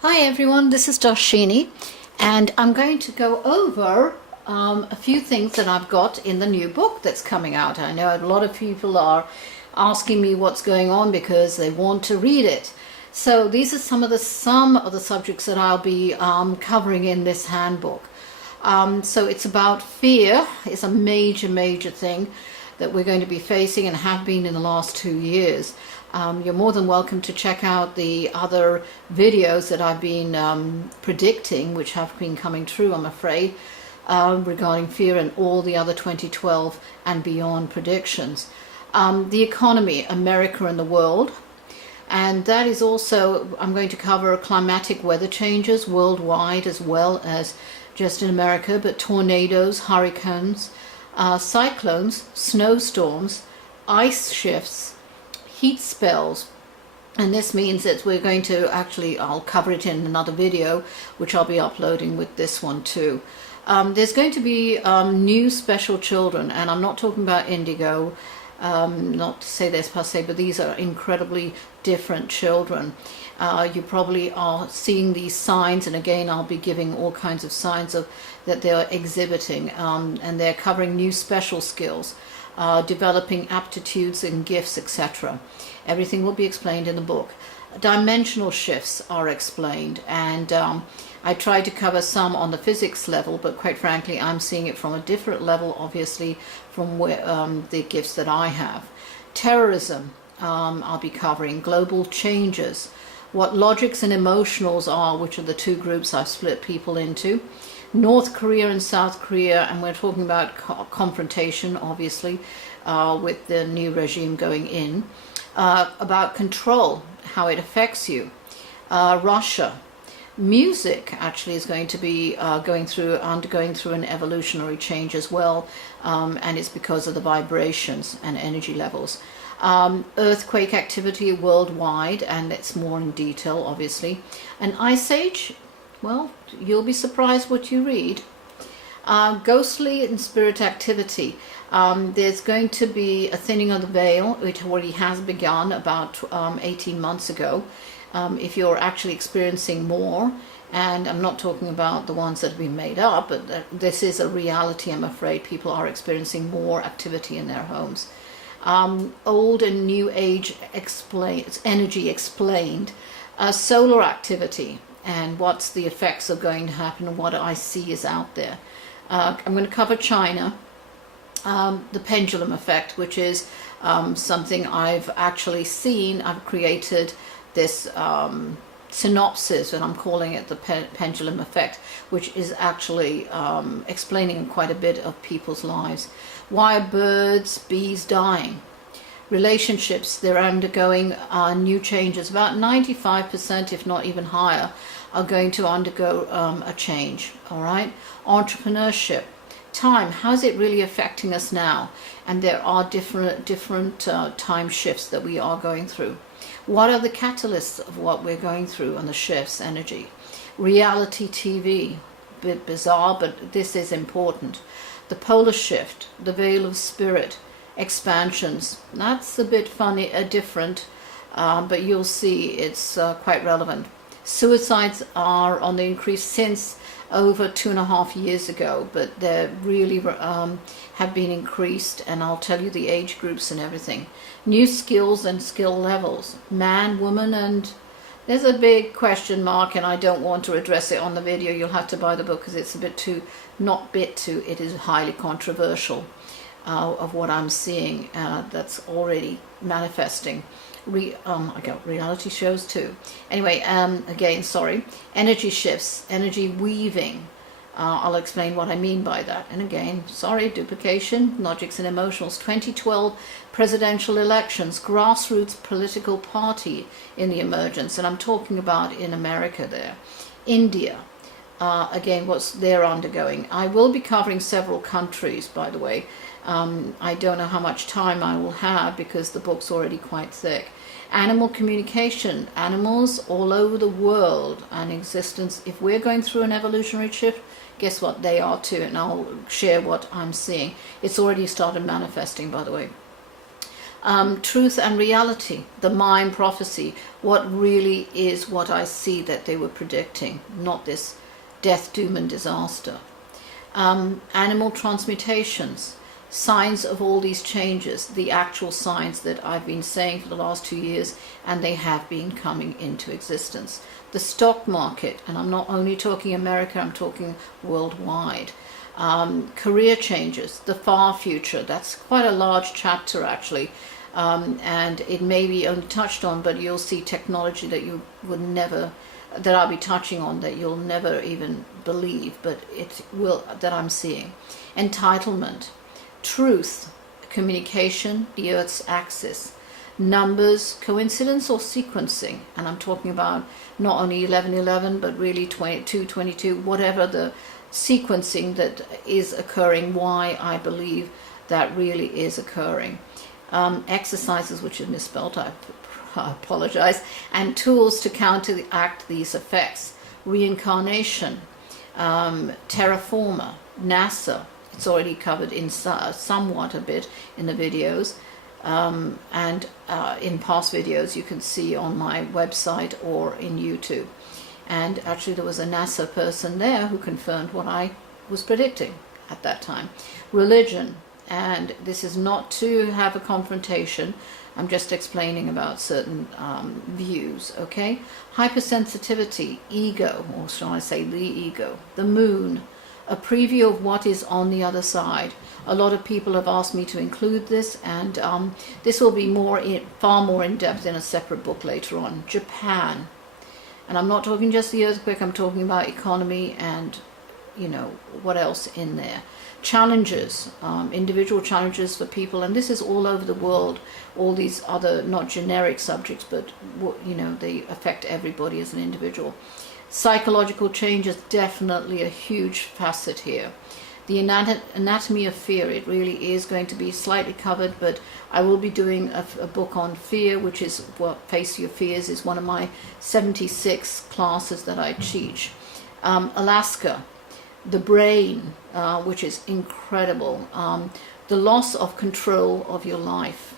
Hi everyone, this is Darshini, and I'm going to go over a few things that I've got in the new book that's coming out. I know a lot of people are asking me what's going on because they want to read it. So these are some of the subjects that I'll be covering in this handbook. So it's about fear. It's a major thing that we're going to be facing and have been in the last 2 years. You're more than welcome to check out the other videos that I've been predicting, which have been coming true, I'm afraid, regarding fear and all the other 2012 and beyond predictions. The economy, America and the world. And that is also, I'm going to cover climatic weather changes worldwide as well as just in America, but tornadoes, hurricanes, cyclones, snowstorms, ice shifts, heat spells, and this means that we're going to I'll cover it in another video which I'll be uploading with this one too. There's going to be new special children, and I'm not talking about indigo, not to say this per se, but these are incredibly different children. You probably are seeing these signs, and again I'll be giving all kinds of signs of that they're exhibiting, and they're covering new special skills, developing aptitudes and gifts, etc. Everything will be explained in the book. Dimensional shifts are explained, and I tried to cover some on the physics level, but quite frankly I'm seeing it from a different level, obviously, from where, the gifts that I have. Terrorism, I'll be covering. Global changes, what logics and emotionals are, which are the two groups I've split people into. North Korea and South Korea, and we're talking about confrontation, obviously, with the new regime going in. About control, how it affects you. Russia. Music actually is going to be undergoing through an evolutionary change as well, and it's because of the vibrations and energy levels. Earthquake activity worldwide, and it's more in detail, obviously. An ice age, well, you'll be surprised what you read. Ghostly and spirit activity. There's going to be a thinning of the veil, which already has begun about 18 months ago. If you're actually experiencing more, and I'm not talking about the ones that have been made up, but this is a reality, I'm afraid. People are experiencing more activity in their homes. Old and new age energy explained. Solar activity, and what's the effects of going to happen, and what I see is out there. I'm going to cover China, the pendulum effect, which is something I've actually seen. I've created this synopsis, and I'm calling it the pendulum effect, which is actually explaining quite a bit of people's lives. Why are birds, bees dying? Relationships, they're undergoing new changes. About 95%, if not even higher, are going to undergo a change. All right. Entrepreneurship. Time, how's it really affecting us now? And there are different time shifts that we are going through. What are the catalysts of what we're going through and the shifts, energy? Reality TV, a bit bizarre, but this is important. The polar shift, the veil of spirit, expansions. That's a bit funny, different, but you'll see it's quite relevant. Suicides are on the increase since over 2.5 years ago, but they really have been increased, and I'll tell you the age groups and everything. New skills and skill levels. Man, woman, and there's a big question mark, and I don't want to address it on the video. You'll have to buy the book because it's a bit too, it is highly controversial of what I'm seeing that's already manifesting. I got reality shows too. Anyway, again, sorry. Energy shifts, energy weaving. I'll explain what I mean by that. And again, sorry, duplication, logics and emotionals. 2012 presidential elections, grassroots political party in the emergence. And I'm talking about in America there. India, again, what's they're undergoing. I will be covering several countries, by the way. I don't know how much time I will have because the book's already quite thick. Animal communication, animals all over the world and existence. If we're going through an evolutionary shift, guess what? They are too, and I'll share what I'm seeing. It's already started manifesting, by the way. Truth and reality, the Mayan prophecy, what really is what I see that they were predicting, not this death, doom and disaster. Animal transmutations, signs of all these changes, the actual signs that I've been saying for the last 2 years, and they have been coming into existence. The stock market, and I'm not only talking America, I'm talking worldwide. Career changes, the far future, that's quite a large chapter actually, and it may be only touched on, but you'll see technology that you would never, that I'll be touching on, that you'll never even believe, but it will, that I'm seeing. Entitlement, truth, communication, the Earth's axis, numbers, coincidence or sequencing, and I'm talking about not only 1111 but really 2222, whatever the sequencing that is occurring, why I believe that really is occurring. Exercises, which is misspelled, I apologize, and tools to counteract these effects. Reincarnation, terraformer, NASA, it's already covered in somewhat a bit in the videos, and in past videos you can see on my website or in YouTube. And actually there was a NASA person there who confirmed what I was predicting at that time. Religion, and this is not to have a confrontation, I'm just explaining about certain views, okay? Hypersensitivity, ego, or shall I say the ego. The moon, a preview of what is on the other side. A lot of people have asked me to include this, and this will be far more in depth in a separate book later on. Japan. And I'm not talking just the earthquake, I'm talking about economy and, you know, what else in there. Challenges, individual challenges for people, and this is all over the world, all these other, not generic subjects, but, you know, they affect everybody as an individual. Psychological changes, definitely a huge facet here. The anatomy of fear, it really is going to be slightly covered, but I will be doing a book on fear, which is what Face Your Fears is one of my 76 classes that I teach. Alaska, the brain, which is incredible. The loss of control of your life.